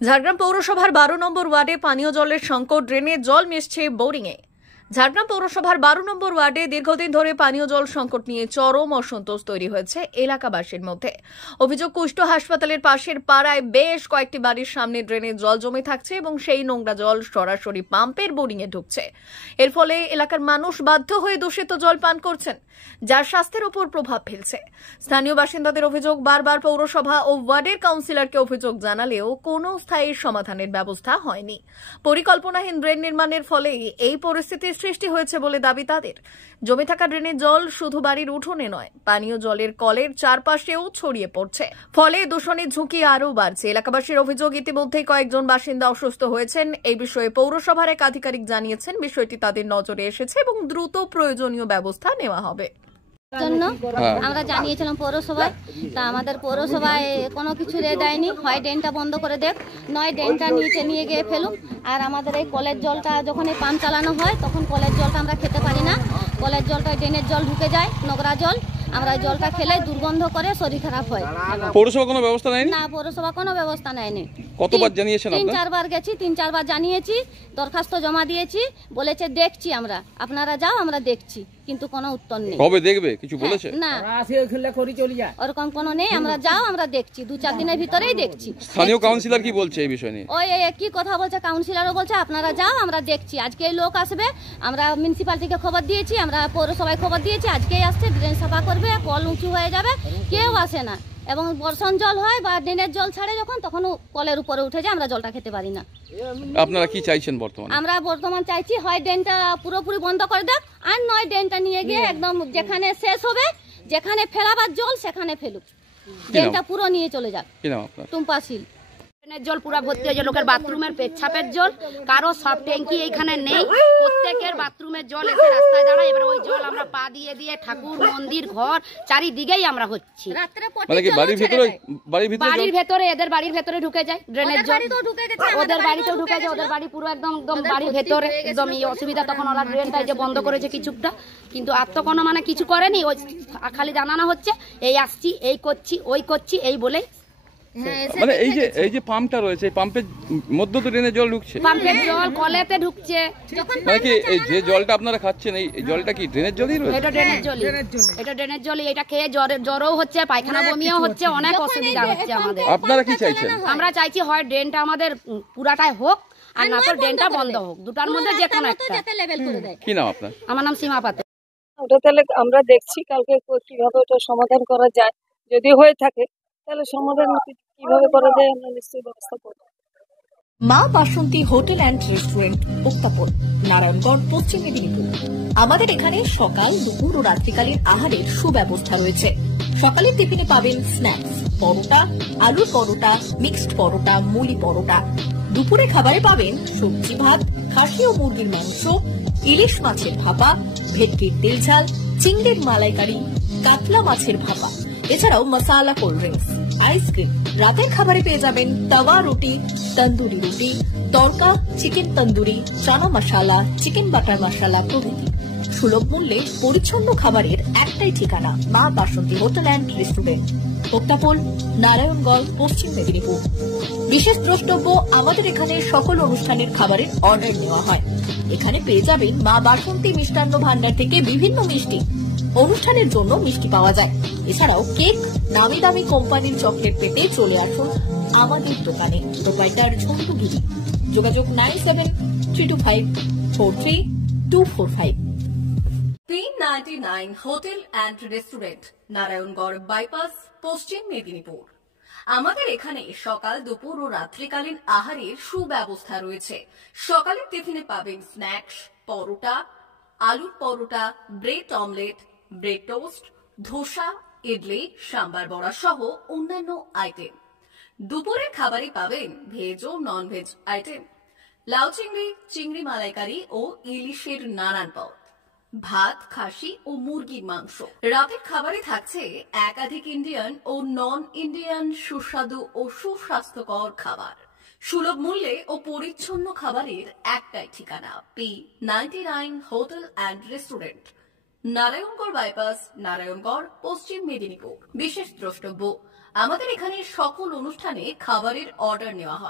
ঝাড়গ্রাম পৌরসভার 12 নম্বর ওয়ার্ডে পানীয় জলের সংকট, ড্রেনে জল মিশছে বোরিংয়ে। ঝাড়গ্রাম পৌরসভার 12 নম্বর ওয়ার্ডে দীর্ঘদিন ধরে পানীয় জল সংকট নিয়ে চরম অসন্তোষ তৈরি হয়েছে এলাকাবাসীর মধ্যে। অভিযোগ, কুষ্ঠ হাসপাতালের পাশের পাড়ায় বেশ কয়েকটি বাড়ির সামনে ড্রেনে জল জমে থাকছে এবং সেই নোংরা জল সরাসরি পাম্পের বোরিংয়ে ঢুকছে। এর ফলে এলাকার মানুষ বাধ্য হয়ে দূষিত জল পান করছেন, যার স্বাস্থ্যের উপর প্রভাব ফেলছে। স্থানীয় বাসিন্দাদের অভিযোগ, বারবার পৌরসভা ও ওয়ার্ডের কাউন্সিলরকে অভিযোগ জানালেও কোনো স্থায়ী সমাধানের ব্যবস্থা হয়নি। পরিকল্পনাহীন ড্রেন নির্মাণের ফলে এই পরিস্থিতির সৃষ্টি হয়েছে বলে দাবি তাদের। জমে থাকা ড্রেনের জল শুধু বাড়ির উঠোনে নয়, পানীয় জলের কলের চারপাশেও ছড়িয়ে পড়ছে, ফলে দূষণের ঝুঁকি আরও বাড়ছে। এলাকাবাসীর অভিযোগ, ইতিমধ্যেই কয়েকজন বাসিন্দা অসুস্থ হয়েছেন। এই বিষয়ে পৌরসভার এক আধিকারিক জানিয়েছেন বিষয়টি তাদের নজরে এসেছে এবং দ্রুত প্রয়োজনীয় ব্যবস্থা নেওয়া হবে। জন্য আমরা জানিয়েছিলাম পৌরসভায়, তা আমাদের পৌরসভায় কোনো কিছু দেয়নি। হয় ড্রেনটা বন্ধ করে দেখ, নয় ড্রেনটা নিচে নিয়ে গিয়ে ফেলুক। আর আমাদের এই কলের জলটা যখন এই পাম্প চালানো হয় তখন কলের জলটা আমরা খেতে পারি না। কলের জলটা ড্রেনের জল ঢুকে যায়, নোংরা জল। আমরা জলটা খেলে দুর্গন্ধ করে, শরীর খারাপ হয়। পৌরসভা কোনো ব্যবস্থা নেয়নি? না, পৌরসভা কোনো ব্যবস্থা নেয়নি। কতবার জানিয়েছেন? 3-4 বার গেছি, 3-4 বার জানিয়েছি, দরখাস্ত জমা দিয়েছি। বলেছে দেখছি আমরা, আপনারা যাও, আমরা দেখছি, কিন্তু কোনো উত্তর নেই। কবে দেখবে কিছু বলেছে? না, ওরকম কোনো নেই। আমরা যাও, আমরা দেখছি, 2-4 দিনের ভিতরেই দেখছি। স্থানীয় কাউন্সিলর কি বলছে এই বিষয় নিয়ে? ওই কি কথা বলছে, কাউন্সিলরও বলছে আপনারা যাও, আমরা দেখছি। আজকে লোক আসবে, আমরা মিউনিসিপালিটিকে খবর দিয়েছি, আমরা পৌরসভায় খবর দিয়েছি, আজকেই আসছে, ড্রেন সাফা করবে, কল উঁচু হয়ে যাবে। কেউ আসে না, এবং বর্ষণ জল হয় বা ড্রেনের জল ছাড়ে যখন, তখন কলের উপরে উঠে যায়, আমরা জলটা খেতে পারি না। আপনারা কি চাইছেন বর্তমানে? আমরা বর্তমান চাইছি হয় ড্রেনটা পুরোপুরি বন্ধ করে দেখ, আর নয় ড্রেনটা নিয়ে গিয়ে একদম যেখানে শেষ হবে, যেখানে ফেলাবার জল সেখানে ফেলুক, ড্রেনটা পুরো নিয়ে চলে যাক। কি নাম আপনার? টুম্পাশীল। ড্রেনের জল পুরো ভর্তি হয়েছে, লোকের বাথরুমের পেচ্ছাপের জল, কারো সব ট্যাঙ্কি এইখানে নেই, প্রত্যেকের বাথরুমের জল এসে রাস্তায় দাঁড়ায়। এবার ওই জল আমরা পা দিয়ে দিয়ে ঠাকুর, মন্দির, ঘর চারিদিকেই আমরা হচ্ছি। মানে কি বাড়ির ভেতরে এদের বাড়ির ভেতরে ঢুকে যায় ড্রেনের জল, ওদের বাড়িতেও ঢুকে যায়, ওদের বাড়ি পুরো একদম বাড়ির ভেতরে, একদম এই অসুবিধা। তখন ওরা ড্রেনটা যে বন্ধ করেছে কিছুটা, কিন্তু আর তো কোনো মানে কিছু করেনি। ওই খালি জানানো হচ্ছে এই আসছি, এই করছি, ওই করছি, এই বলেই। মানে এই যে পাম্পটা রয়েছে, এই পাম্পের মধ্যে তো ড্রেনের জল ঢুকছে, পাম্পের জল কলেতে ঢুকছে। মানে কি এই যে জলটা আপনারা খাচ্ছেন, এই জলটা কি ড্রেনের জলই রয়েছে? এটা ড্রেনের জলই, এটা ড্রেনের জলই। এটা খেয়ে জ্বরও হচ্ছে, পায়খানা বমিও হচ্ছে, অনেক অসুবিধা হচ্ছে আমাদের। আপনারা কি চাইছেন? আমরা চাইছি হয় ড্রেনটা আমাদের পুরাটাই হোক, আর না তো ড্রেনটা বন্ধ হোক, দুটার মধ্যে যে কোনো একটা। কি নাম আপনার? আমার নাম সীমা পাতে। ওটা তাহলে আমরা দেখছি কালকে কিভাবে ওটা সমাধান করা যায়। যদি হয়ে থাকে তাহলে সমাধান কিভাবে করা যায় আমরা নিশ্চয়ই ব্যবস্থা করব। মা বাসন্তী হোটেল অ্যান্ড রেস্টুরেন্ট, উত্তাপন, নারায়ণগড়, পশ্চিম মেদিনীপুর। আমাদের এখানে সকাল, দুপুর ও রাত্রিকালীন আহারের সুব্যবস্থা রয়েছে। সকালের টিফিনে পাবেন স্ন্যাক্স, পরোটা, আলুর পরোটা, মিক্সড পরোটা, মুলি পরোটা। দুপুরে খাবারে পাবেন সবজি ভাত, খাসি ও মুরগির মাংস, ইলিশ মাছের ভাপা, ভেটকির তেল ঝাল, চিংড়ির মালাইকারি, কাতলা মাছের ভাপা, এছাড়াও মশালা কোল্ড ড্রিঙ্কস, আইসক্রিম। রাতের খাবারে পেয়ে যাবেন তাওয়া রুটি, তন্দুরি রুটি, তড়কা, চিকেন তন্দুরি, চানা মশালা, চিকেন বাটার মশালা প্রভৃতি। সুলভ মূল্যে পরিচ্ছন্ন খাবারের একটাই ঠিকানা, মা বাসন্তী হোটেল অ্যান্ড রেস্টুরেন্ট, উত্তাপন, নারায়ণগড়, পশ্চিম মেদিনীপুর। বিশেষ দ্রষ্টব্য, আমাদের এখানে সকল অনুষ্ঠানের খাবারের অর্ডার নেওয়া হয়। এখানে পেয়ে যাবেন মা বাসন্তী মিষ্টান্ন ভান্ডার থেকে বিভিন্ন মিষ্টি। অনুষ্ঠানের জন্য মিষ্টি পাওয়া যায়। এছাড়াও কেক, নামি দামি কোম্পানির চকলেট পেতে চলে আসুন আমাদের দোকানে। প্রোপাইটার ঝন্টু গিরি। যোগাযোগ 9732543245। 399 hotel and restaurant, Narayangarh bypass, পশ্চিম মেদিনীপুর। আমাদের এখানে সকাল, দুপুর ও রাত্রিকালীন আহারের সুব্যবস্থা রয়েছে। সকালের টিফিনে পাবেন স্ন্যাক্স, পরোটা, আলুর paratha, bread omelette, bread toast, dosa, idli, sambar vada সহ অন্যান্য আইটেম। দুপুরের খাবারে পাবেন ভেজ ও নন ভেজ আইটেম, লাউ চিংড়ি, চিংড়ি মালাইকারি ও ইলিশের নানান পদ, ভাত, খাসি ও মুরগির মাংস। রাতের খাবারে থাকছে একাধিক ইন্ডিয়ান ও নন ইন্ডিয়ান সুস্বাদু ও সুস্বাস্থ্যকর খাবার। সুলভ মূল্যে ও পরিচ্ছন্ন খাবারের একটাই ঠিকানা, P99 hotel and restaurant, Narayangarh bypass, Narayangarh, পশ্চিম মেদিনীপুর। বিশেষ দ্রষ্টব্য, আমাদের এখানে সকল অনুষ্ঠানে খাবারের অর্ডার নেওয়া হয়।